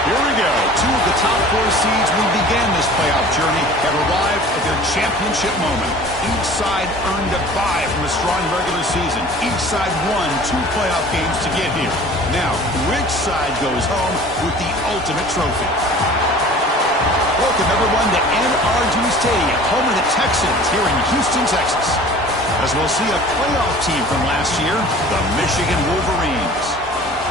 Here we go. Two of the top four seeds who began this playoff journey have arrived at their championship moment. Each side earned a bye from a strong regular season. Each side won 2 playoff games to get here. Now, which side goes home with the ultimate trophy? Welcome, everyone, to NRG Stadium, home of the Texans here in Houston, Texas. As we'll see a playoff team from last year, the Michigan Wolverines,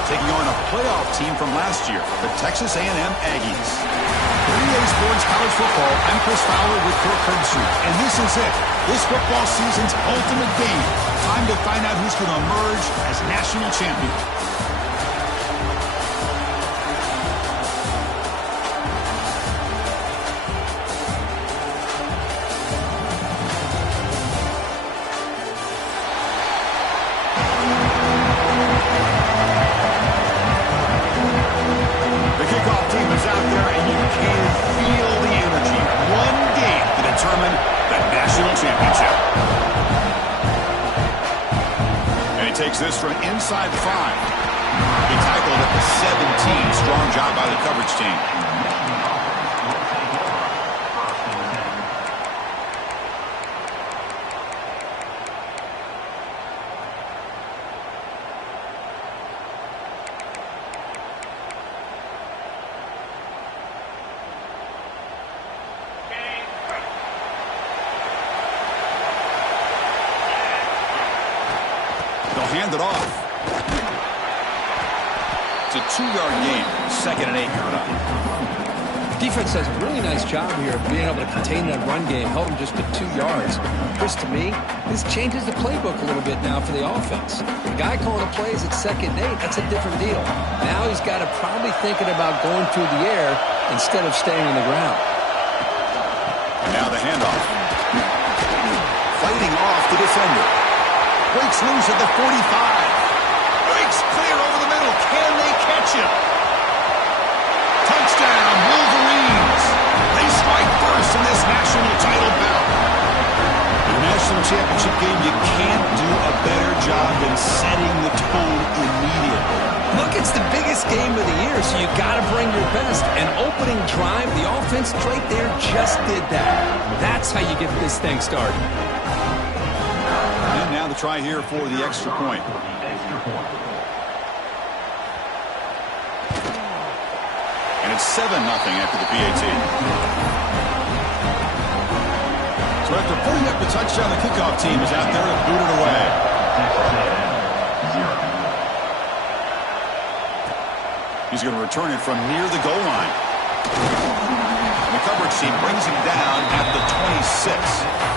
taking on a playoff team from last year, the Texas A&M Aggies. For EA Sports College Football, I'm Chris Fowler with Kirk Herbstreit, and this is it. This football season's ultimate game. Time to find out who's going to emerge as national champion. This from inside 5. He tackled at the 17. Strong job by the coverage team. Hand it off. It's a 2-yard gain. 2nd and 8 coming up. Defense does a really nice job here of being able to contain that run game, held them just to 2 yards. Chris, to me, this changes the playbook a little bit now for the offense. The guy calling the plays at 2nd and 8, that's a different deal. Now he's got to probably thinking about going through the air instead of staying on the ground. And now the handoff. Fighting off the defender. Breaks loose at the 45. Breaks clear over the middle. Can they catch him? Touchdown, Wolverines. They strike first in this national title bout. In a national championship game, you can't do a better job than setting the tone immediately. Look, it's the biggest game of the year, so you got to bring your best. An opening drive, the offense right there just did that. That's how you get this thing started. Now the try here for the extra point. And it's 7-0 after the PAT. So after putting up the touchdown, the kickoff team is out there to boot it away. He's going to return it from near the goal line. And the coverage team brings him down at the 26.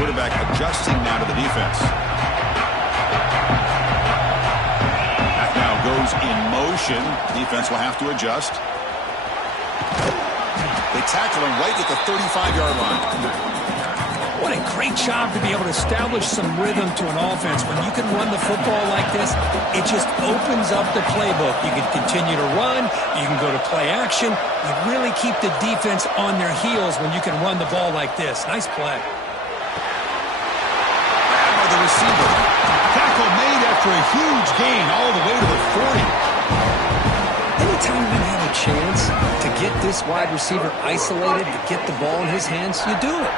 Quarterback adjusting now to the defense. Back now goes in motion. Defense will have to adjust. They tackle him right at the 35-yard line. What a great job to be able to establish some rhythm to an offense. When you can run the football like this, it just opens up the playbook. You can continue to run. You can go to play action. You really keep the defense on their heels when you can run the ball like this. Nice play. The receiver. Tackle made after a huge gain all the way to the 40. Anytime you have a chance to get this wide receiver isolated, to get the ball in his hands, you do it.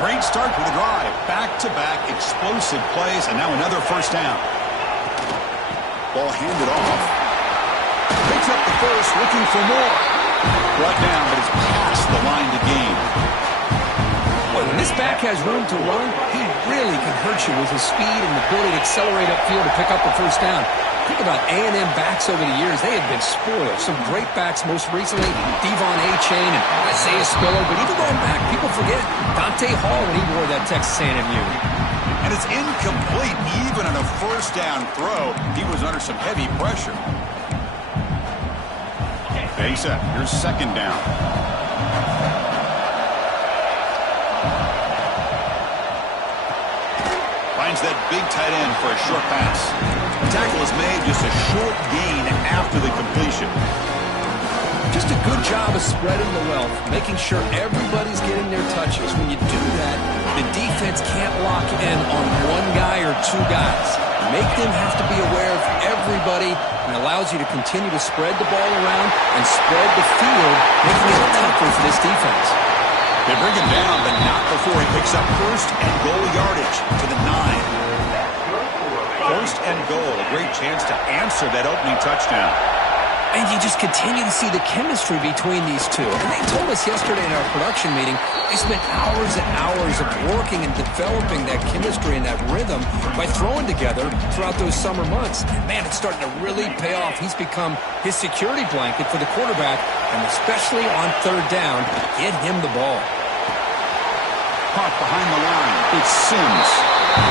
Great start for the drive. Back-to-back explosive plays, and now another first down. Ball handed off. Picks up the first, looking for more. Brought down, but it's past the line to gain. Well, when this back has room to run, he really can hurt you with his speed and the ability to accelerate upfield to pick up the first down. Think about A&M backs over the years. They have been spoiled. Some great backs most recently, Devon A-Chain and Isaiah Spiller. But even going back, people forget Dante Hall when he wore that Texas A&M uni. And it's incomplete. Even on a first down throw, he was under some heavy pressure. Base set. Here's 2nd down. Finds that big tight end for a short pass. The tackle is made, just a short gain after the completion. Just a good job of spreading the wealth, making sure everybody's getting their touches. When you do that, the defense can't lock in on one guy or two guys. Make them have to be aware of everybody, and allows you to continue to spread the ball around and spread the field, making it tougher for this defense. They bring him down, but not before he picks up first and goal yardage to the 9. First and goal, a great chance to answer that opening touchdown. And you just continue to see the chemistry between these two. And they told us yesterday in our production meeting, they spent hours and hours of working and developing that chemistry and that rhythm by throwing together throughout those summer months. And man, it's starting to really pay off. He's become his security blanket for the quarterback, and especially on third down, get him the ball. Caught behind the line. It's Sims.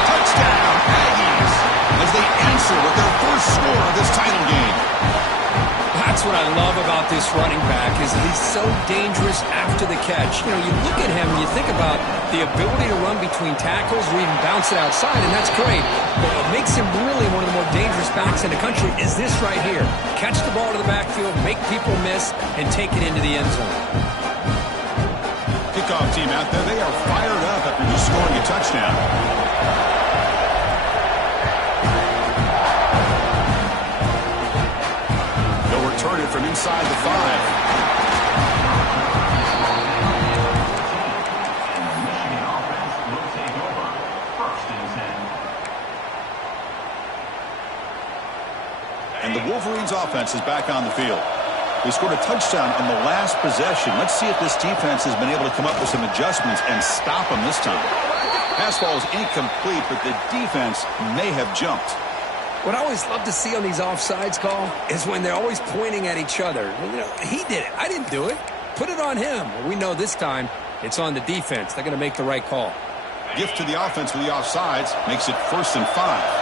Touchdown, Aggies, as they answer with their first score of this title game. That's what I love about this running back, is he's so dangerous after the catch. You know, you look at him and you think about the ability to run between tackles or even bounce it outside, and that's great. But what makes him really one of the more dangerous backs in the country is this right here. Catch the ball to the backfield, make people miss, and take it into the end zone. Kickoff team out there, they are fired up after just scoring a touchdown. They'll return it from inside the 5. And the Wolverines offense is back on the field. They scored a touchdown on the last possession. Let's see if this defense has been able to come up with some adjustments and stop them this time. Pass ball is incomplete, but the defense may have jumped. What I always love to see on these offsides call is when they're always pointing at each other. You know, he did it. I didn't do it. Put it on him. Well, we know this time it's on the defense. They're going to make the right call. Gift to the offense with the offsides makes it 1st and 5.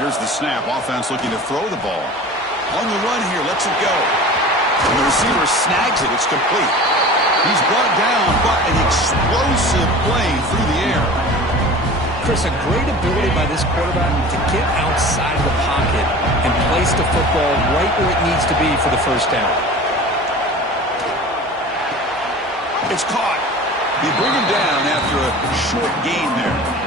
Here's the snap. Offense looking to throw the ball. On the run here, lets it go. And the receiver snags it. It's complete. He's brought down, but an explosive play through the air. Chris, a great ability by this quarterback to get outside of the pocket and place the football right where it needs to be for the first down. It's caught. They bring him down after a short gain there.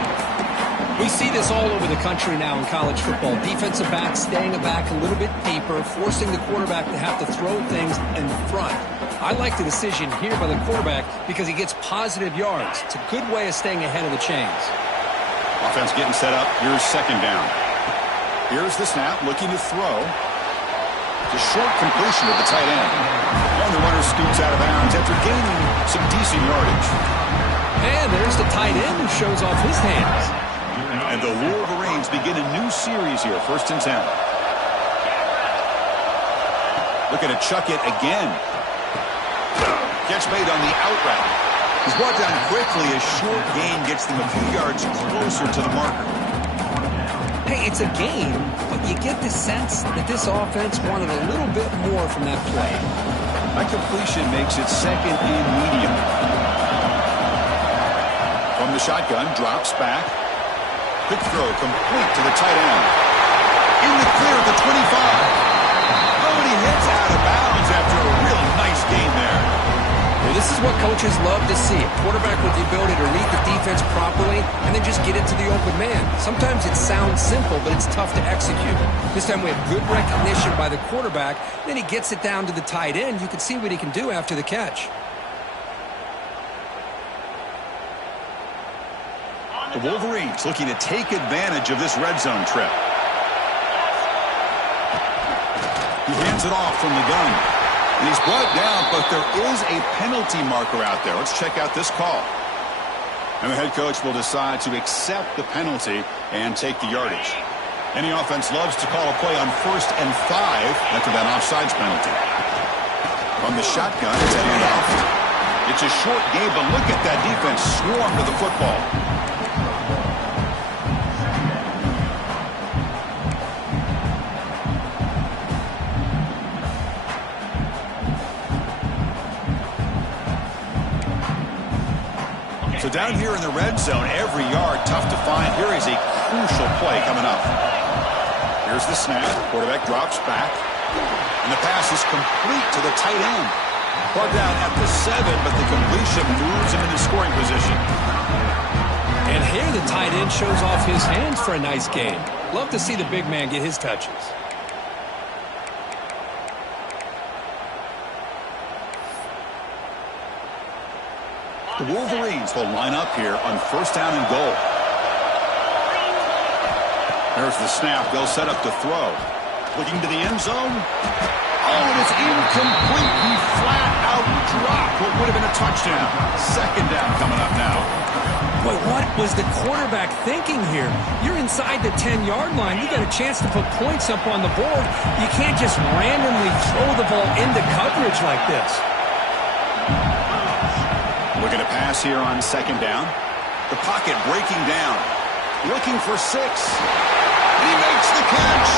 We see this all over the country now in college football. Defensive backs staying back a little bit deeper, forcing the quarterback to have to throw things in front. I like the decision here by the quarterback because he gets positive yards. It's a good way of staying ahead of the chains. Offense getting set up. Here's 2nd down. Here's the snap, looking to throw. It's a short completion of the tight end. And the runner scoots out of bounds after gaining some decent yardage. And there's the tight end who shows off his hands. And the Wolverines begin a new series here, 1st and 10. Looking to chuck it again. Catch made on the out route. He's brought down quickly. A short gain gets them a few yards closer to the marker. Hey, it's a game, but you get the sense that this offense wanted a little bit more from that play. That completion makes it 2nd and medium. From the shotgun, drops back. Quick throw complete to the tight end. In the clear at the 25. Oh, and he hits out of bounds after a really nice game there. Well, this is what coaches love to see. A quarterback with the ability to read the defense properly and then just get it to the open man. Sometimes it sounds simple, but it's tough to execute. This time we have good recognition by the quarterback. Then he gets it down to the tight end. You can see what he can do after the catch. The Wolverines looking to take advantage of this red zone trip. He hands it off from the gun. And he's brought down, but there is a penalty marker out there. Let's check out this call. And the head coach will decide to accept the penalty and take the yardage. Any offense loves to call a play on 1st and 5 after that offsides penalty. From the shotgun, it's a handoff. It's a short game, but look at that defense swarm to the football. So down here in the red zone, every yard tough to find. Here is a crucial play coming up. Here's the snap. Quarterback drops back. And the pass is complete to the tight end. Brought down at the 7, but the completion moves him into scoring position. And here the tight end shows off his hands for a nice game. Love to see the big man get his touches. The Wolverines will line up here on first down and goal. There's the snap. They'll set up to throw. Looking to the end zone. Oh, and it's incomplete. He flat out dropped what would have been a touchdown. Second down coming up now. Boy, what was the quarterback thinking here? You're inside the 10-yard line. You got a chance to put points up on the board. You can't just randomly throw the ball into coverage like this. Looking to pass here on second down. The pocket breaking down. Looking for 6. And he makes the catch.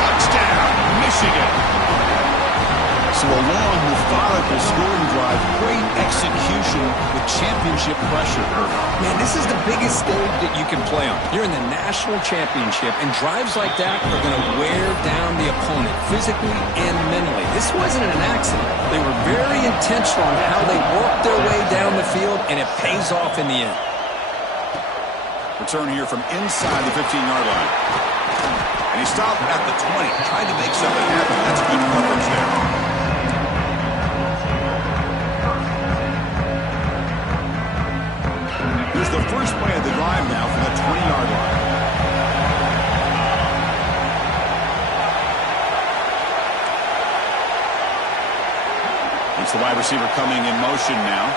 Touchdown, Michigan. So a long, methodical scoring drive. Great execution with championship pressure. Man, this is the biggest stage that you can play on. You're in the national championship, and drives like that are going to wear down the opponent physically and mentally. This wasn't an accident. They were very intentional on how they worked their way down the field, and it pays off in the end. Return here from inside the 15-yard line. And he stopped at the 20, trying to make something happen. That's good coverage there. Here's the first play of the drive now from the 20-yard line. It's the wide receiver coming in motion now.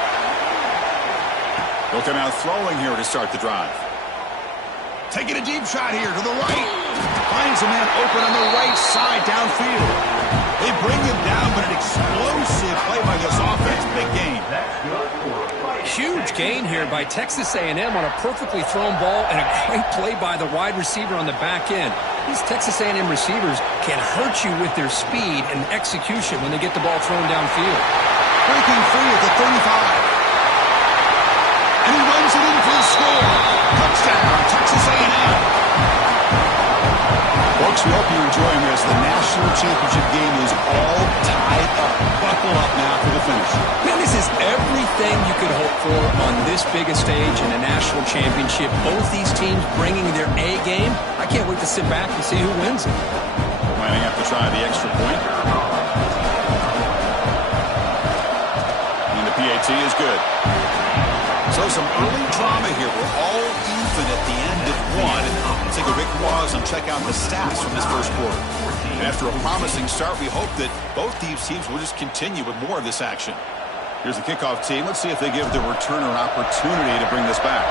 He'll come out throwing here to start the drive. Taking a deep shot here to the right. Finds a man open on the right side downfield. They bring him down, but an explosive play by this offense. Big gain. Huge gain here by Texas A&M on a perfectly thrown ball and a great play by the wide receiver on the back end. These Texas A&M receivers can hurt you with their speed and execution when they get the ball thrown downfield. Breaking free at the 35. And he runs it in for the score. Touchdown, Texas A&M. Folks, we hope you're enjoying this. The national championship game is all tied up. Buckle up now for the finish. Man, this is everything you could hope for on this biggest stage in a national championship. Both these teams bringing their A game. I can't wait to sit back and see who wins it. Lining up to try the extra point. And the PAT is good. So some early drama here. We're all even at the end of one. Let's take a quick pause and check out the stats from this first quarter. And after a promising start, we hope that both these teams will just continue with more of this action. Here's the kickoff team. Let's see if they give the returner an opportunity to bring this back.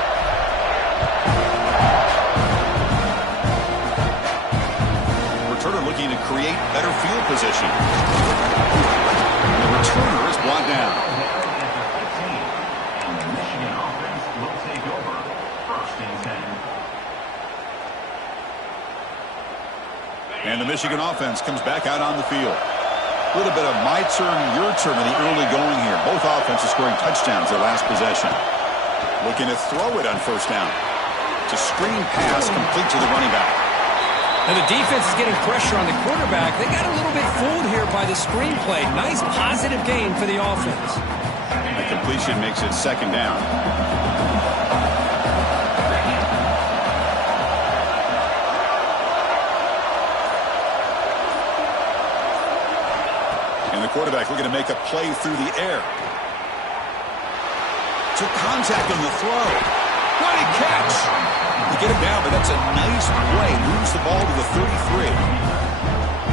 Returner looking to create better field position. And the returner is brought down. And the Michigan offense comes back out on the field. A little bit of my turn, your turn in the early going here. Both offenses scoring touchdowns their last possession. Looking to throw it on first down. It's a screen pass complete to the running back. And the defense is getting pressure on the quarterback. They got a little bit fooled here by the screenplay. Nice positive gain for the offense. The completion makes it second down. Quarterback looking to make a play through the air. Took contact on the throw. What a catch! To get him down, but that's a nice play. Moves the ball to the 33.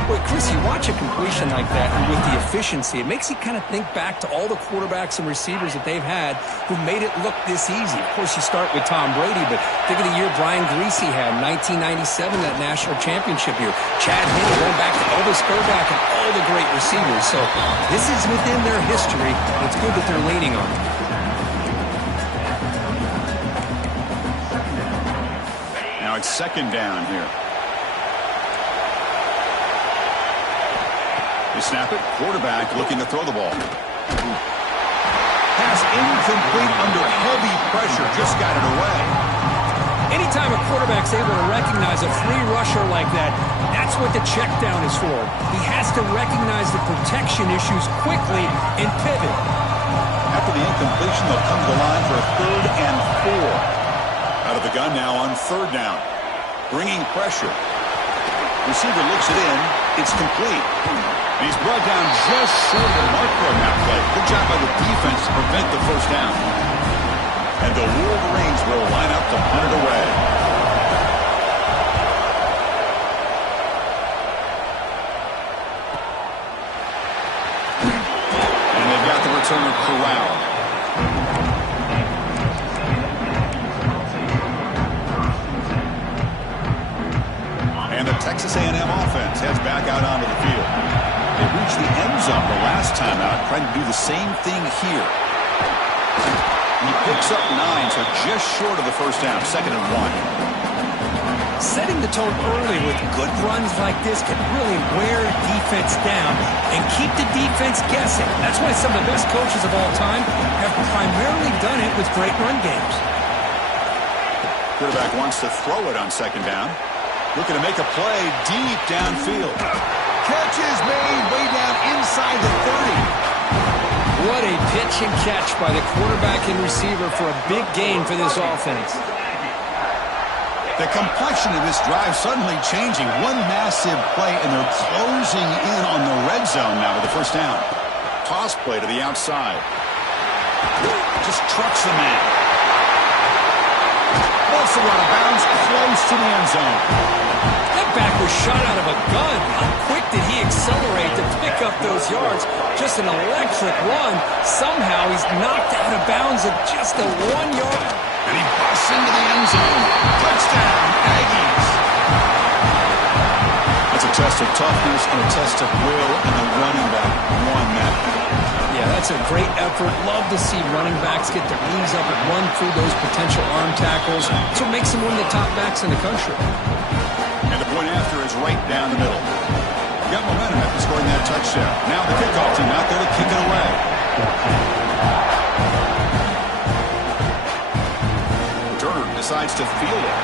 Boy, Chris, you watch a completion like that, and with the efficiency, it makes you kind of think back to all the quarterbacks and receivers that they've had who made it look this easy. Of course, you start with Tom Brady, but think of the year Brian Griese had in 1997, that national championship year. Chad Henne going back to Elvis Grbac and all the great receivers. So this is within their history. It's good that they're leaning on it. Now it's second down here. They snap it. Quarterback looking to throw the ball. Pass incomplete under heavy pressure. pressure, just got it away. Anytime a quarterback's able to recognize a free rusher like that, that's what the check down is for. He has to recognize the protection issues quickly and pivot. After the incompletion, they'll come to the line for a 3rd and 4. Out of the gun now on 3rd down. Bringing pressure. Receiver looks it in. It's complete. He's brought down just short of the marker on that play. Good job by the defense to prevent the 1st down. And the Wolverines will line up to punt it away. And they've got the returner corralled. And the Texas A&M offense heads back out onto the field. They reached the end zone the last time out, trying to do the same thing here. He picks up 9, so just short of the 1st down, 2nd and 1. Setting the tone early with good runs like this can really wear defense down and keep the defense guessing. That's why some of the best coaches of all time have primarily done it with great run games. Quarterback wants to throw it on 2nd down. Looking to make a play deep downfield. Catch is made way down inside the 30. What a pitch and catch by the quarterback and receiver for a big gain for this offense. The complexion of this drive suddenly changing. One massive play, and they're closing in on the red zone now with the 1st down. Toss play to the outside. Just trucks the man. Also out of bounds, close to the end zone. That back was shot out of a gun. How quick did he accelerate to pick up those yards? Just an electric run. Somehow he's knocked out of bounds at just a 1 yard. And he busts into the end zone. Touchdown, Aggies. That's a test of toughness and a test of will, and the running back won that. Yeah, that's a great effort. Love to see running backs get their knees up and run through those potential arm tackles. That's what makes them one of the top backs in the country. And the point after is right down the middle. Got momentum after scoring that touchdown. Now the kickoff team out there to kick it away. Returner decides to field it.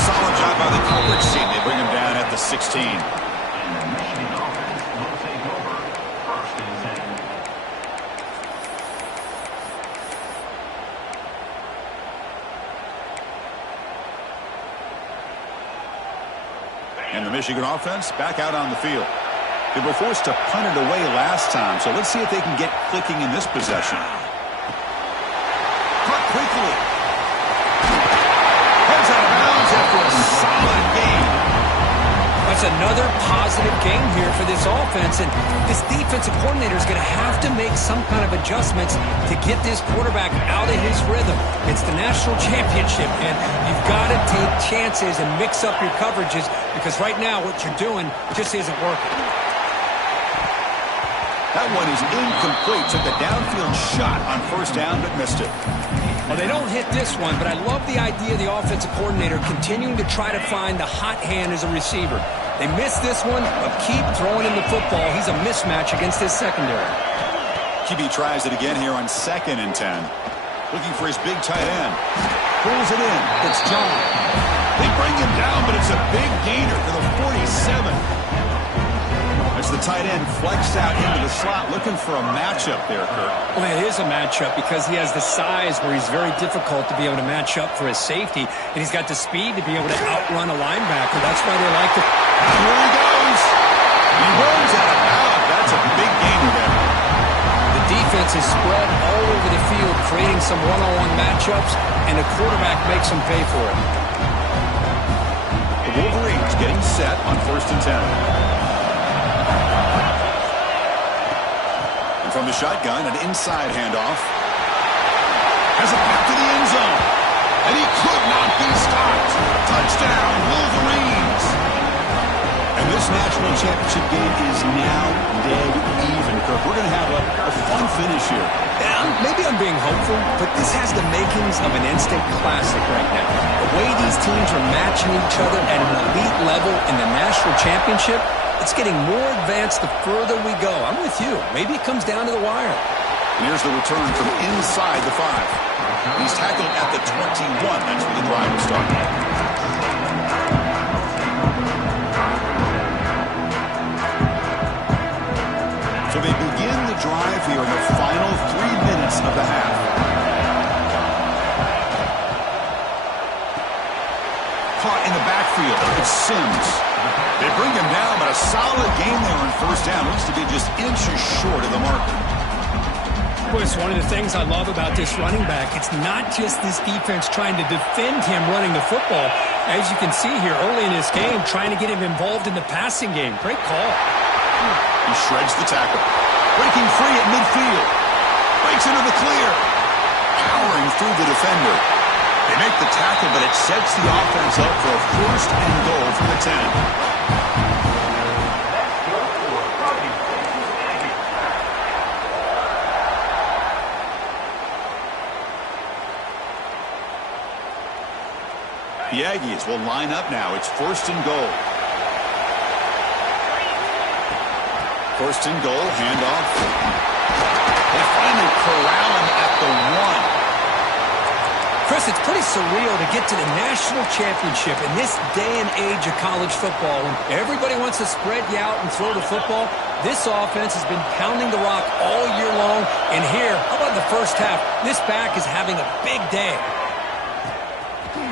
Solid job by the coverage team. They bring him down at the 16. And the Michigan offense back out on the field. They were forced to punt it away last time, so let's see if they can get clicking in this possession. Caught quickly. Heads out of bounds after a solid game. That's another positive game here for this offense, and this defensive coordinator is going to have to make some kind of adjustments to get this quarterback out of his rhythm. It's the national championship, and you've got to take chances and mix up your coverages, because right now what you're doing just isn't working. That one is incomplete. Took a downfield shot on 1st down, but missed it. Well, they don't hit this one, but I love the idea of the offensive coordinator continuing to try to find the hot hand as a receiver. They missed this one, but keep throwing him the football. He's a mismatch against his secondary. QB tries it again here on 2nd and 10. Looking for his big tight end. Pulls it in. It's John. They bring him down, but it's a big gainer to the 47. As the tight end flexed out into the slot, looking for a matchup there, Kurt. Well, it is a matchup because he has the size where he's very difficult to be able to match up for his safety, and he's got the speed to be able to outrun a linebacker. That's why they like to... And here he goes. He runs out of bounds. That's a big gainer there. The defense is spread all over the field, creating some one-on-one matchups, and the quarterback makes them pay for it. The Wolverines getting set on 1st and 10. From the shotgun, an inside handoff. Has it back to the end zone. And he could not be stopped. Touchdown, Wolverines. And this national championship game is now dead even, Kirk. We're going to have a fun finish here. Yeah, maybe I'm being hopeful, but this has the makings of an instant classic right now. The way these teams are matching each other at an elite level in the national championship, it's getting more advanced the further we go. I'm with you. Maybe it comes down to the wire. Here's the return from inside the 5. He's tackled at the 21. That's where the drive will start. So they begin the drive here in the final 3 minutes of the half. Caught in the backfield. It's Sims. They bring him down, but a solid game there on first down. Looks to be just inches short of the marker. Well, it's one of the things I love about this running back. It's not just this defense trying to defend him running the football. As you can see here early in this game, trying to get him involved in the passing game. Great call. He shreds the tackle. Breaking free at midfield. Breaks into the clear. Powering through the defender. They make the tackle, but it sets the offense up for a first and goal from the 10. The Aggies will line up now. It's first and goal. First and goal, handoff. They finally corral him at the 1. Chris, it's pretty surreal to get to the national championship in this day and age of college football. When everybody wants to spread you out and throw the football, this offense has been pounding the rock all year long. And here, how about the first half? This back is having a big day.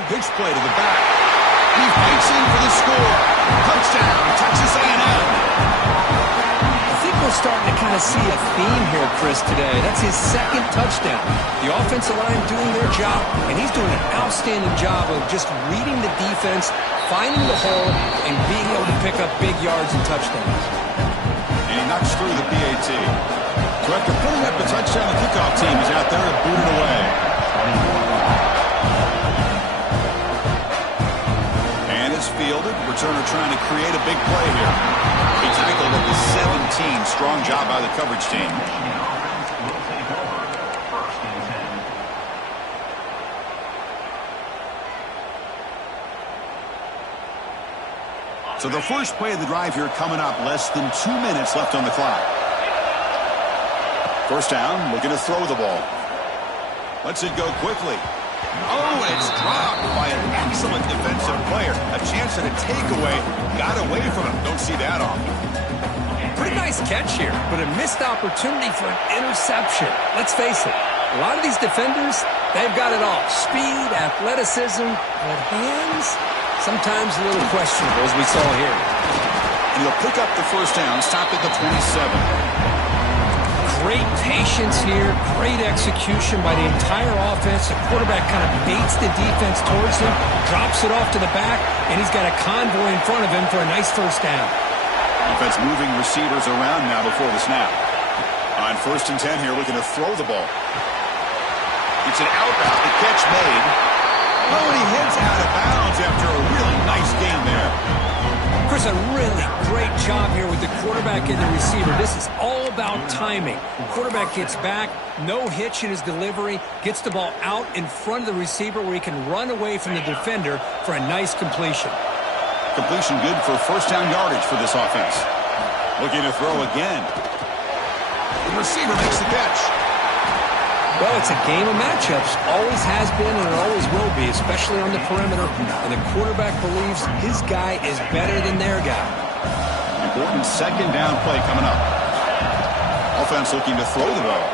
Pitch play to the back. He fights in for the score. Touchdown, Texas A&M. I think we're starting to kind of see a theme here, Chris, today. That's his second touchdown. The offensive line doing their job, and he's doing an outstanding job of just reading the defense, finding the hole, and being able to pick up big yards and touchdowns. And he knocks through the PAT. So after putting up the touchdown, the kickoff team is out there to boot it away. Fielded, returner trying to create a big play here. He tackled at the 17. Strong job by the coverage team. So the first play of the drive here coming up. Less than 2 minutes left on the clock. First down, looking to throw the ball. Lets it go quickly. Oh, and it's dropped by an excellent defensive player. A chance at a takeaway. Got away from him. Don't see that often. Pretty nice catch here, but a missed opportunity for an interception. Let's face it, a lot of these defenders, they've got it all. Speed, athleticism, but hands, sometimes a little questionable, as we saw here. And he'll pick up the first down, stop at the 27. Great patience here, great execution by the entire offense. The quarterback kind of baits the defense towards him, drops it off to the back, and he's got a convoy in front of him for a nice first down. Defense moving receivers around now before the snap. On first and 10 here, looking to throw the ball. It's an out route, the catch made. Oh, and he heads out of bounds after a really nice game there. Chris, a really great job here with the quarterback and the receiver. This is all about timing. The quarterback gets back, no hitch in his delivery, gets the ball out in front of the receiver where he can run away from the defender for a nice completion. Completion good for first down yardage for this offense. Looking to throw again. The receiver makes the catch. Well, it's a game of matchups. Always has been and it always will be, especially on the perimeter. And the quarterback believes his guy is better than their guy. Important second down play coming up. Offense looking to throw the ball.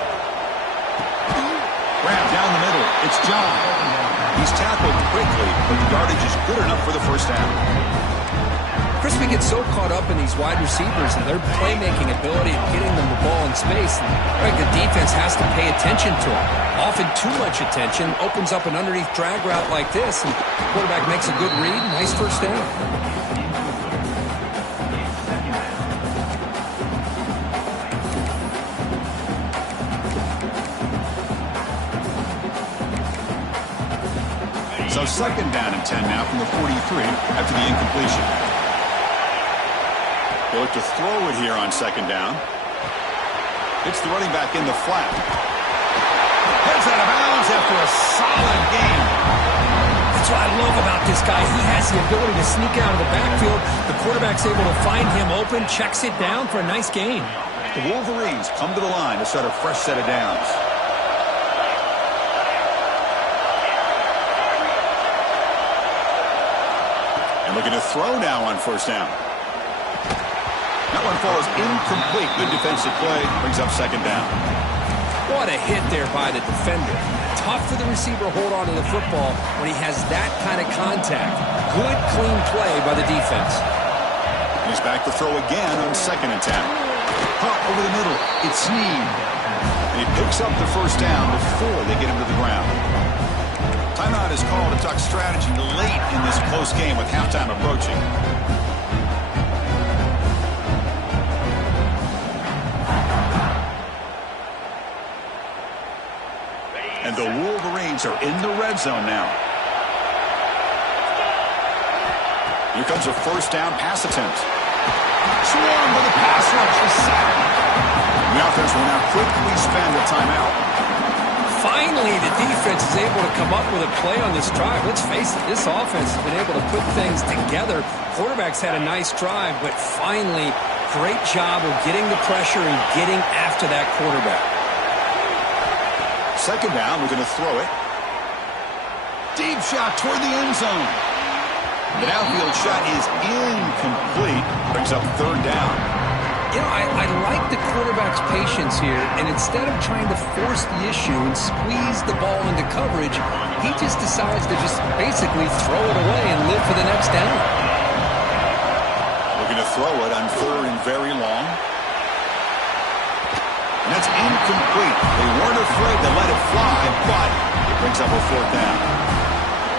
Grab down the middle. It's John. He's tackled quickly, but the yardage is good enough for the first down. Chris, we get so caught up in these wide receivers and their playmaking ability and getting them the ball in space. Right, the defense has to pay attention to them. Often too much attention opens up an underneath drag route like this, and the quarterback makes a good read. Nice first down. So second down and 10 now from the 43 after the incompletion. They look to throw it here on second down. It's the running back in the flat. Heads out of bounds after a solid game. That's what I love about this guy. He has the ability to sneak out of the backfield. The quarterback's able to find him open, checks it down for a nice gain. The Wolverines come to the line to start a fresh set of downs. And looking to throw now on first down. That one falls incomplete. Good defensive play. Brings up second down. What a hit there by the defender. Tough for the receiver to hold on to the football when he has that kind of contact. Good, clean play by the defense. He's back to throw again on second attempt. Pump over the middle. It's Snead. And he picks up the first down before they get him to the ground. Timeout is called to talk strategy late in this close game with halftime approaching. And the Wolverines are in the red zone now. Here comes a first down pass attempt. Swarm with a pass rush. The sack. The offense will now quickly spend a timeout. Finally, the defense is able to come up with a play on this drive. Let's face it, this offense has been able to put things together. Quarterback's had a nice drive, but finally, great job of getting the pressure and getting after that quarterback. Second down, we're going to throw it. Deep shot toward the end zone. The downfield shot is incomplete. Brings up third down. You know, I like the quarterback's patience here, and instead of trying to force the issue and squeeze the ball into coverage, he just decides to just basically throw it away and live for the next down. Looking to throw it on third and very long. And that's incomplete. They weren't afraid to let it fly, but it brings up a fourth down.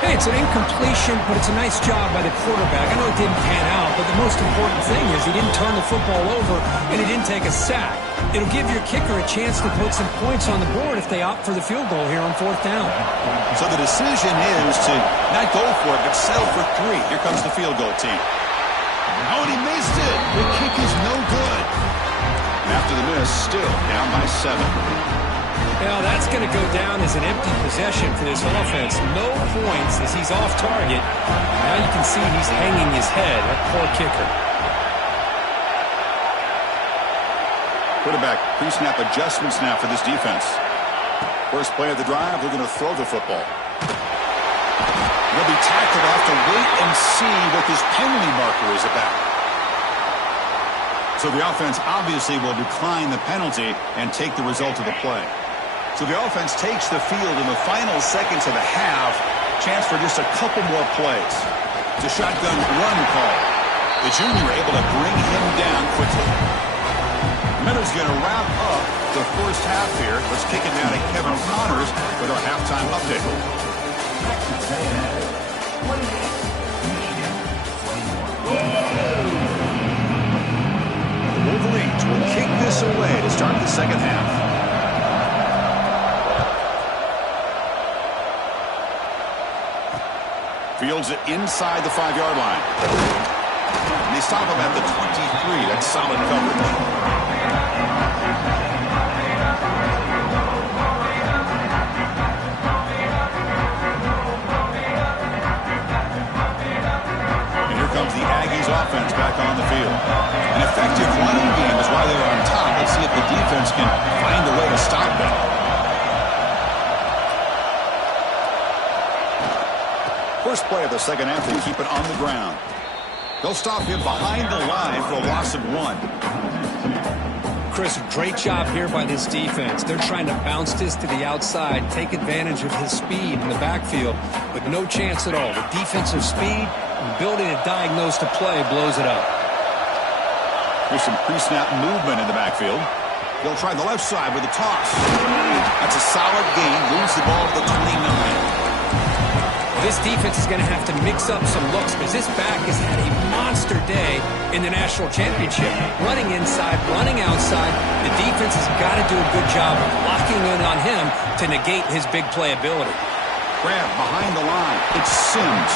Hey, it's an incompletion, but it's a nice job by the quarterback. I know it didn't pan out, but the most important thing is he didn't turn the football over and he didn't take a sack. It'll give your kicker a chance to put some points on the board if they opt for the field goal here on fourth down. So the decision is to not go for it, but settle for three. Here comes the field goal team. Oh, and he missed it. The kick is no good. And after the miss, still down by 7. Now that's going to go down as an empty possession for this offense. No points as he's off target. Now you can see he's hanging his head. That poor kicker. Quarterback pre-snap adjustments now for this defense. First play of the drive, they're going to throw the football. They'll be tackled. They'll have to wait and see what this penalty marker is about. So the offense obviously will decline the penalty and take the result of the play. So the offense takes the field in the final seconds of the half. Chance for just a couple more plays. It's a shotgun run call. The junior able to bring him down quickly. Miller's going to wrap up the first half here. Let's kick it down to Kevin Connors with our halftime update. The Wolverines will kick this away to start the second half. Fields it inside the 5-yard line. And they stop him at the 23. That's solid coverage. And here comes the Aggies offense back on the field. An effective running game is why they're on top. Let's see if the defense can find a way to stop them. First play of the second half, they keep it on the ground. They'll stop him behind the line for a loss of 1. Chris, great job here by this defense. They're trying to bounce this to the outside, take advantage of his speed in the backfield, but no chance at all. The defensive speed, ability to diagnose the play, blows it up. There's some pre-snap movement in the backfield. They'll try the left side with a toss. That's a solid gain. Moves the ball to the 29. This defense is going to have to mix up some looks because this back has had a monster day in the national championship. Running inside, running outside. The defense has got to do a good job of locking in on him to negate his big play ability. Grab behind the line. It's Sims.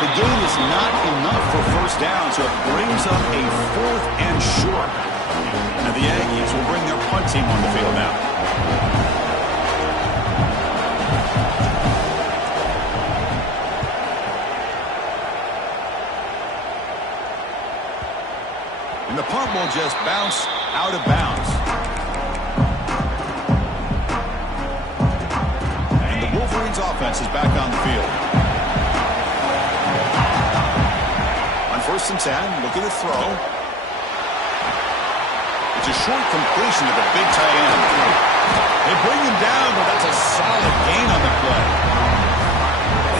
The gain is not enough for first down, so it brings up a 4th and short. And the Aggies will bring their punt team on the field now. And the punt will just bounce out of bounds. Scene's offense is back on the field. On 1st and 10, looking to throw. It's a short completion to the big tight end. They bring him down, but that's a solid gain on the play.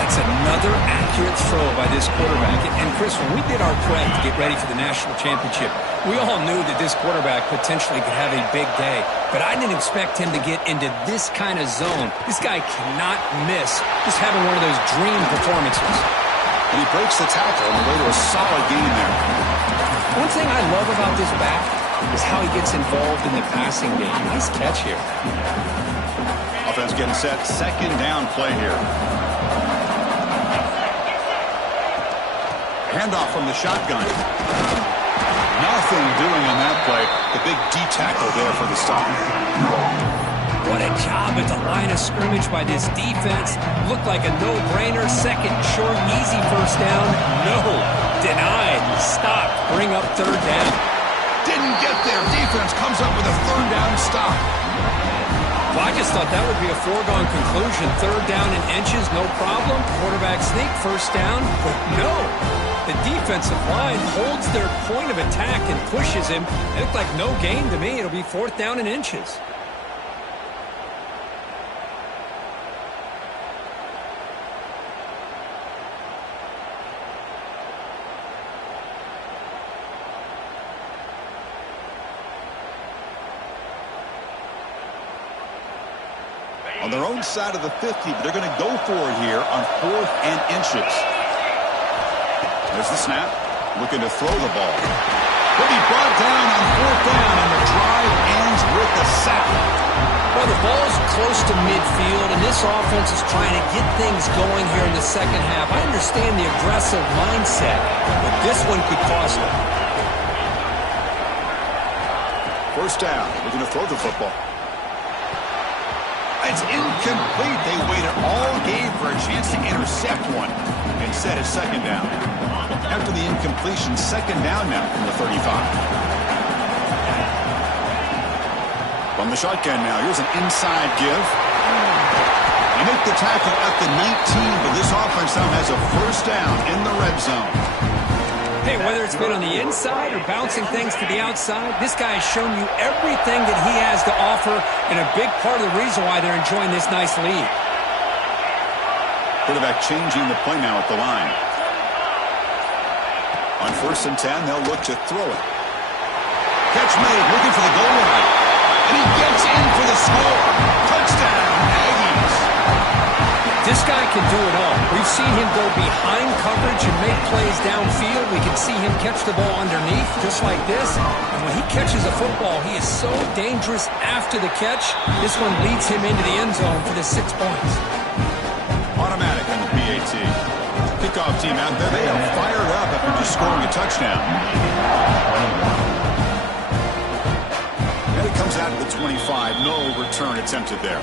That's another accurate throw by this quarterback. And Chris, when we did our prep to get ready for the national championship, we all knew that this quarterback potentially could have a big day. But I didn't expect him to get into this kind of zone. This guy cannot miss just having one of those dream performances. And he breaks the tackle on the way to a solid gain there. One thing I love about this back is how he gets involved in the passing game. Nice catch here. Offense getting set. 2nd down play here. Handoff from the shotgun. Nothing doing on that play. The big D tackle there for the stop. What a job at the line of scrimmage by this defense. Looked like a no-brainer. 2nd short, easy 1st down. No. Denied. Stopped. Bring up 3rd down. Didn't get there. Defense comes up with a 3rd down stop. Well, I just thought that would be a foregone conclusion. 3rd down in inches, no problem. Quarterback sneak, 1st down. But no. The defensive line holds their point of attack and pushes him. It looked like no gain to me. It'll be 4th down in inches. On their own side of the 50, but they're going to go for it here on 4th and inches. There's the snap. Looking to throw the ball. He'll be brought down on 4th down, and the drive ends with a sack. Well, the ball's close to midfield, and this offense is trying to get things going here in the 2nd half. I understand the aggressive mindset, but this one could cost them. 1st down. Looking to throw the football. It's incomplete. They waited all game for a chance to intercept one. Instead, it's 2nd down. After the incompletion, 2nd down now from the 35. From the shotgun now, here's an inside give. They make the tackle at the 19, but this offense now has a 1st down in the red zone. Hey, whether it's been on the inside or bouncing things to the outside, this guy has shown you everything that he has to offer, and a big part of the reason why they're enjoying this nice lead. Quarterback changing the play now at the line. On 1st and 10, they'll look to throw it. Catch made, looking for the goal line. And he gets in for the score. Touchdown, Aggies. This guy can do it all. We've seen him go behind coverage and make plays downfield. We can see him catch the ball underneath, just like this. And when he catches a football, he is so dangerous after the catch. This one leads him into the end zone for the 6 points. Automatic on the PAT. Kickoff team out there. They are fired up after just scoring a touchdown. And it comes out at the 25. No return attempted there.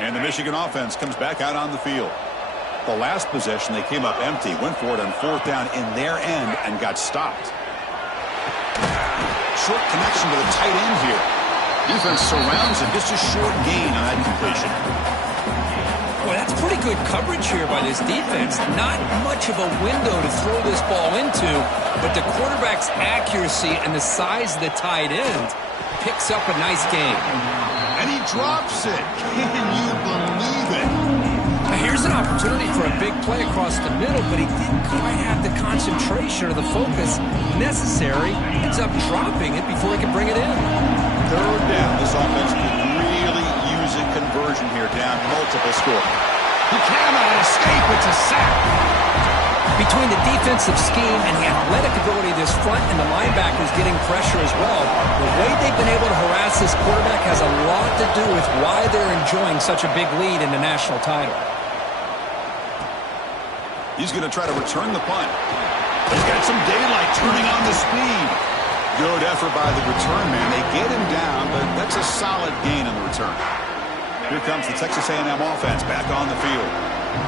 And the Michigan offense comes back out on the field. The last possession, they came up empty, went for it on 4th down in their end and got stopped. Short connection to the tight end here. Defense surrounds him, just a short gain on that completion. Boy, that's pretty good coverage here by this defense. Not much of a window to throw this ball into, but the quarterback's accuracy and the size of the tight end picks up a nice gain. And he drops it. Can you believe it? Here's an opportunity for a big play across the middle, but he didn't quite have the concentration or the focus necessary. Ends up dropping it before he can bring it in. 3rd down. This offense could really use a conversion here, down multiple score. He cannot escape. It's a sack. Between the defensive scheme and the athletic ability of this front and the linebackers getting pressure as well, the way they've been able to harass this quarterback has a lot to do with why they're enjoying such a big lead in the national title. He's going to try to return the punt. He's got some daylight turning on the speed. Good effort by the return man. They get him down, but that's a solid gain on the return. Here comes the Texas A&M offense back on the field.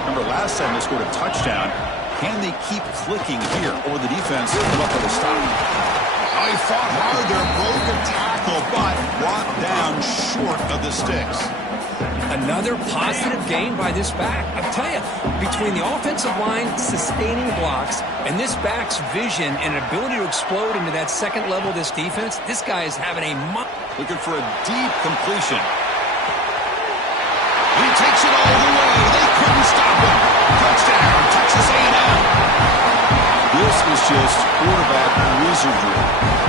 Remember, last time they scored a touchdown. Can they keep clicking here, or the defense come up with a stop? Oh, he fought hard there, broke a tackle, but brought down of the sticks. Another positive gain by this back. I'll tell you, between the offensive line sustaining blocks and this back's vision and ability to explode into that second level of this defense, this guy is having a... Looking for a deep completion. He takes it all the way. They couldn't stop him. Touchdown, Texas A&M. This is just quarterback wizardry.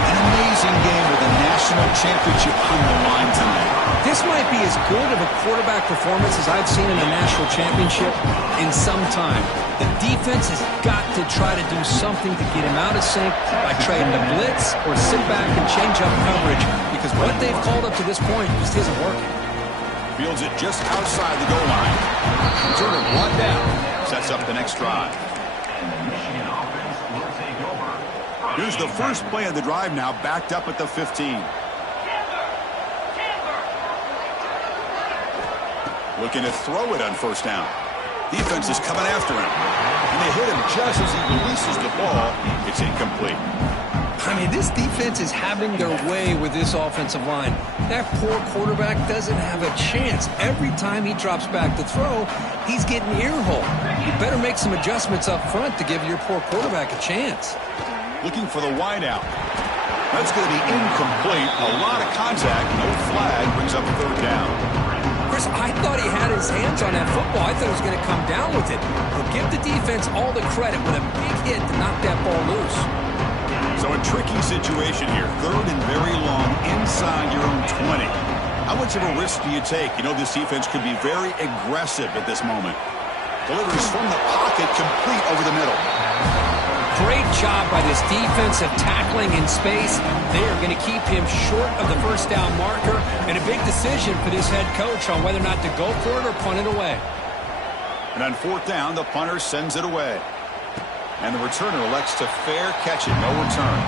An amazing game with a national championship on the line tonight. This might be as good of a quarterback performance as I've seen in a national championship in some time. The defense has got to try to do something to get him out of sync by trading the blitz or sit back and change up coverage, because what they've called up to this point just isn't working. Fields it just outside the goal line. Turner brought down. Sets up the next drive. Here's the first play of the drive now, backed up at the 15. Looking to throw it on first down. Defense is coming after him. And they hit him just as he releases the ball. It's incomplete. I mean, this defense is having their way with this offensive line. That poor quarterback doesn't have a chance. Every time he drops back to throw, he's getting earholed. You better make some adjustments up front to give your poor quarterback a chance. Looking for the wideout. That's going to be incomplete. A lot of contact. No flag. Brings up third down. Chris, I thought he had his hands on that football. I thought he was going to come down with it. But give the defense all the credit with a big hit to knock that ball loose. So a tricky situation here. Third and very long inside your own 20. How much of a risk do you take? You know, this defense could be very aggressive at this moment. Delivers from the pocket, complete over the middle. Great job by this defensive tackling in space. They are going to keep him short of the first down marker, and a big decision for this head coach on whether or not to go for it or punt it away. And on fourth down, the punter sends it away. And the returner elects to fair catch it. No return.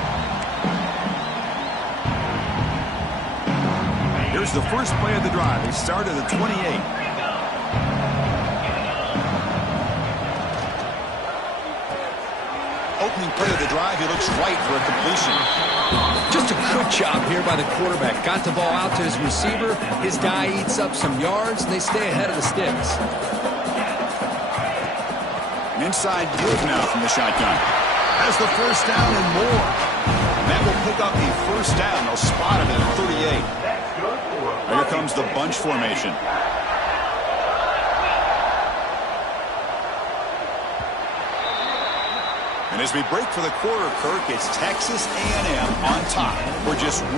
Here's the first play of the drive. They start at the 28. Opening play of the drive, he looks right for a completion. Just a good job here by the quarterback. Got the ball out to his receiver. His guy eats up some yards, and they stay ahead of the sticks. An inside give now from the shotgun. Has the first down and more. And that will pick up the first down. They'll spot it at 38. Here comes the bunch formation. And as we break for the quarter, Kirk, it's Texas A&M on top. We're just 1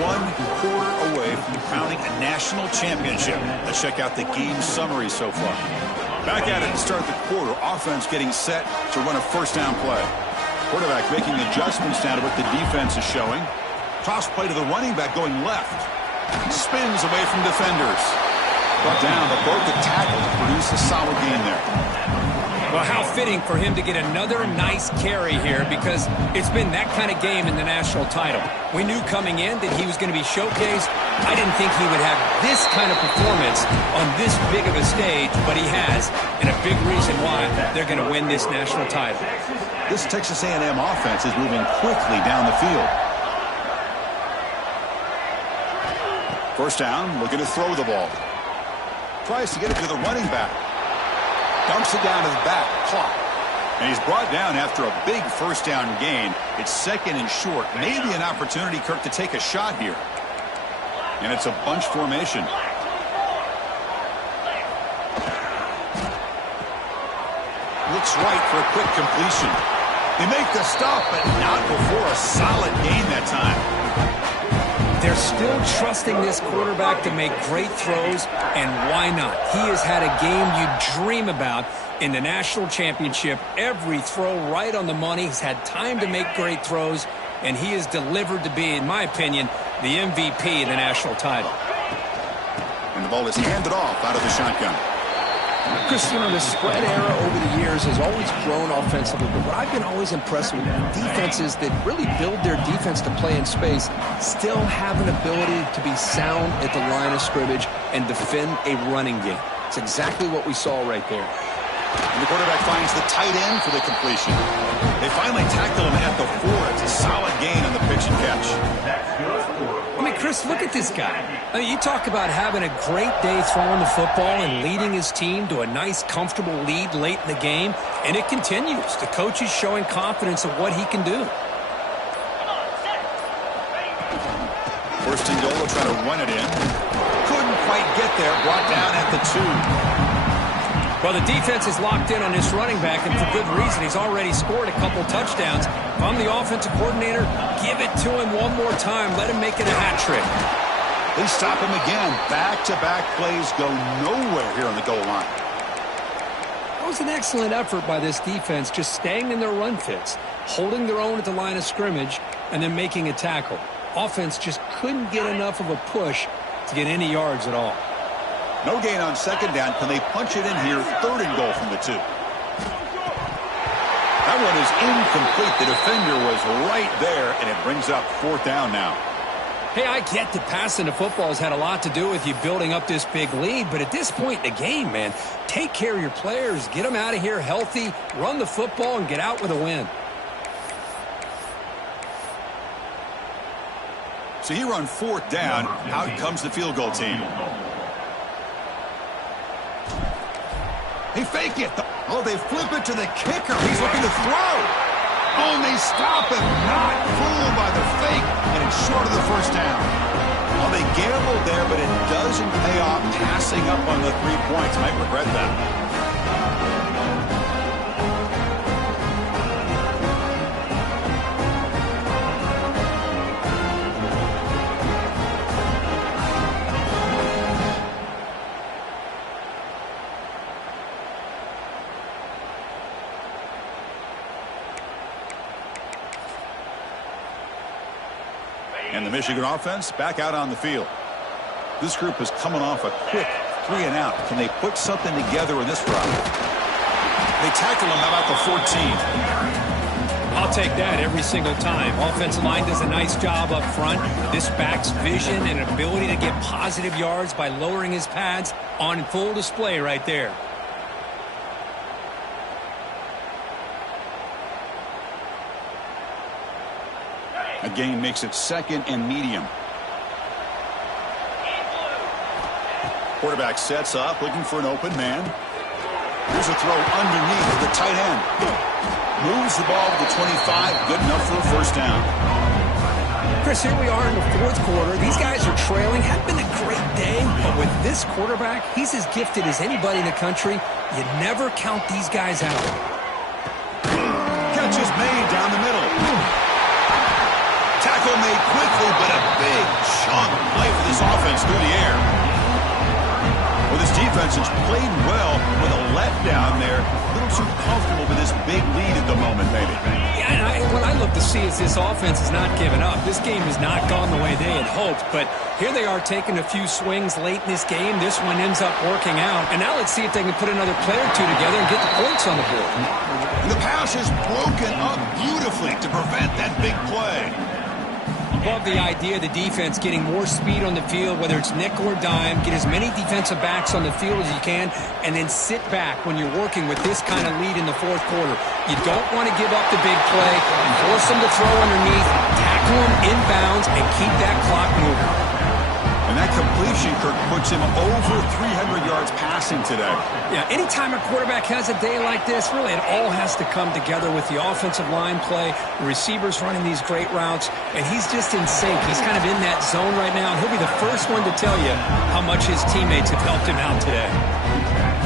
quarter away from crowning a national championship. Let's check out the game summary so far. Back at it to start the quarter. Offense getting set to run a first down play. Quarterback making adjustments down to what the defense is showing. Toss play to the running back going left. Spins away from defenders. Brought down, but broke the tackle to produce a solid gain there. Well, how fitting for him to get another nice carry here, because it's been that kind of game in the national title. We knew coming in that he was going to be showcased. I didn't think he would have this kind of performance on this big of a stage, but he has, and a big reason why they're going to win this national title. This Texas A&M offense is moving quickly down the field. First down, looking to throw the ball. Tries to get it to the running back. Dumps it down to the back, caught. And he's brought down after a big first down gain. It's second and short. Maybe an opportunity, Kirk, to take a shot here. And it's a bunch formation. Looks right for a quick completion. They make the stop, but not before a solid gain that time. They're still trusting this quarterback to make great throws, and why not? He has had a game you dream about in the national championship. Every throw right on the money. He's had time to make great throws, and he is delivered to be, in my opinion, the MVP of the national title. And the ball is handed off out of the shotgun. Chris, you know, the spread era over the years has always grown offensively, but what I've been always impressed with defenses that really build their defense to play in space still have an ability to be sound at the line of scrimmage and defend a running game. It's exactly what we saw right there. And the quarterback finds the tight end for the completion. They finally tackle him at the 4. It's a solid gain on the pitch and catch. I mean, Chris, Chris, look at this guy. I mean, you talk about having a great day throwing the football and leading his team to a nice, comfortable lead late in the game, and it continues. The coach is showing confidence of what he can do. First and goal, will try to run it in. Couldn't quite get there. Brought down at the 2. Well, the defense is locked in on this running back, and for good reason. He's already scored a couple touchdowns. If I'm the offensive coordinator, give it to him one more time. Let him make it a hat trick. They stop him again. Back-to-back plays go nowhere here on the goal line. That was an excellent effort by this defense, just staying in their run fits, holding their own at the line of scrimmage, and then making a tackle. Offense just couldn't get enough of a push to get any yards at all. No gain on second down. Can they punch it in here? Third and goal from the 2. That one is incomplete. The defender was right there, and it brings up fourth down now. Hey, I get that passing the football has had a lot to do with you building up this big lead, but at this point in the game, man, take care of your players, get them out of here healthy, run the football, and get out with a win. So here on fourth down, out comes the field goal team. They fake it. Oh, they flip it to the kicker. He's looking to throw. Oh, and they stop him. Not fooled by the fake, and it's short of the first down. Well, they gambled there, but it doesn't pay off. Passing up on the 3 points. Might regret that. And the Michigan offense back out on the field. This group is coming off a quick 3 and out. Can they put something together in this drive? They tackle him about the 14. I'll take that every single time. Offensive line does a nice job up front. This back's vision and ability to get positive yards by lowering his pads on full display right there. A gain makes it second and medium. Quarterback sets up, looking for an open man. Here's a throw underneath the tight end. Moves the ball to the 25. Good enough for a first down. Chris, here we are in the fourth quarter. These guys are trailing. Had been a great day, but with this quarterback, he's as gifted as anybody in the country. You never count these guys out. Catch is made down the middle. Tackle made quickly, but a big chunk play for this offense through the air. Well, this defense has played well with a letdown there. A little too comfortable with this big lead at the moment, maybe. Yeah, and what I look to see is this offense is not giving up. This game has not gone the way they had hoped, but here they are taking a few swings late in this game. This one ends up working out, and now let's see if they can put another play or two together and get the points on the board. And the pass is broken up beautifully to prevent that big play. Love the idea of the defense getting more speed on the field, whether it's nickel or dime, get as many defensive backs on the field as you can, and then sit back when you're working with this kind of lead in the fourth quarter. You don't want to give up the big play, force them to throw underneath, tackle them inbounds, and keep that clock moving. And that completion, Kirk, puts him over 300 yards passing today. Yeah, anytime a quarterback has a day like this, really it all has to come together with the offensive line play, the receivers running these great routes, and he's just in sync. He's kind of in that zone right now. He'll be the first one to tell you how much his teammates have helped him out today.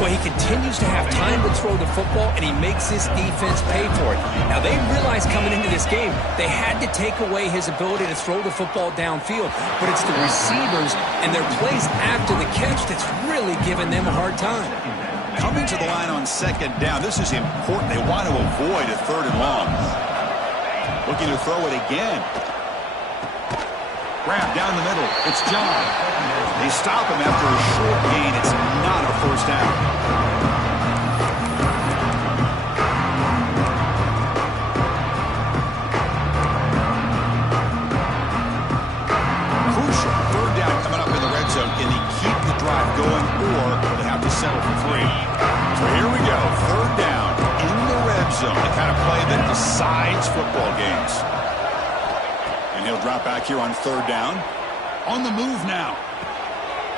Well, he continues to have time to throw the football, and he makes this defense pay for it. Now, they realized coming into this game they had to take away his ability to throw the football downfield, but it's the receivers and their plays after the catch that's really giving them a hard time. Coming to the line on second down, this is important. They want to avoid a third and long. Looking to throw it again. Grab down the middle. It's John. They stop him after a short gain. It's not a first down. Crucial. Third down coming up in the red zone. Can they keep the drive going, or will they have to settle for 3? So here we go. Third down in the red zone. The kind of play that decides football games. And he'll drop back here on third down. On the move now.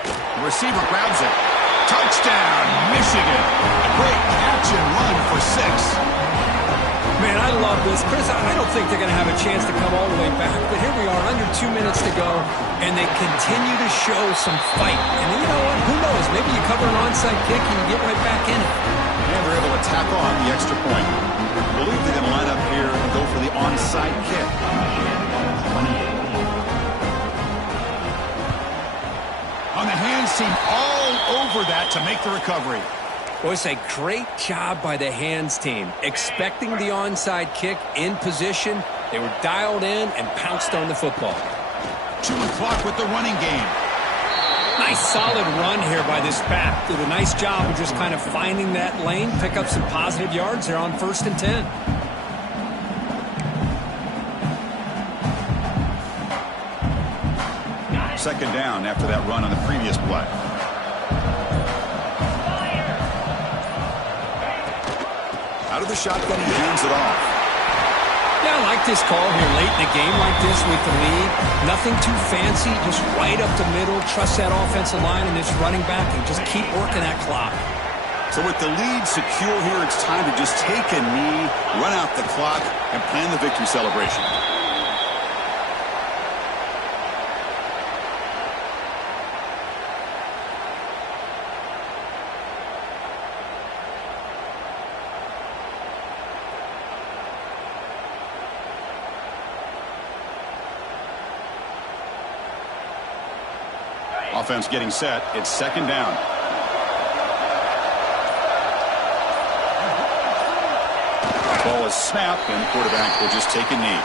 The receiver grabs it. Touchdown, Michigan. Great catch and run for 6. Man, I love this. Chris, I don't think they're going to have a chance to come all the way back, but here we are, under 2 minutes to go, and they continue to show some fight. And you know what? Who knows? Maybe you cover an onside kick and you get right back in it. And they're able to tackle on the extra point. I believe they're going to line up here and go for the onside kick. On the hands team, all over that to make the recovery. Well, it's a great job by the hands team. Expecting the onside kick in position, they were dialed in and pounced on the football. Chewing clock with the running game. Nice solid run here by this back. Did a nice job of just kind of finding that lane, pick up some positive yards there on 1st and 10. Second down after that run on the previous play. Out of the shotgun, he hands it off. Yeah, I like this call here late in the game like this with the lead. Nothing too fancy, just right up the middle. Trust that offensive line and this running back and just keep working that clock. So with the lead secure here, it's time to just take a knee, run out the clock, and plan the victory celebration. Offense getting set. It's second down. Ball is snapped, and the quarterback will just take a knee.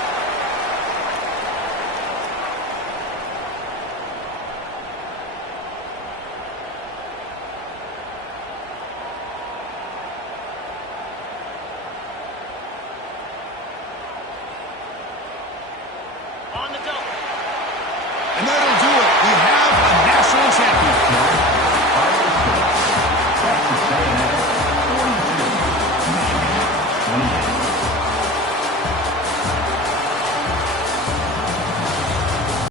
And that'll do it. We have a national champion.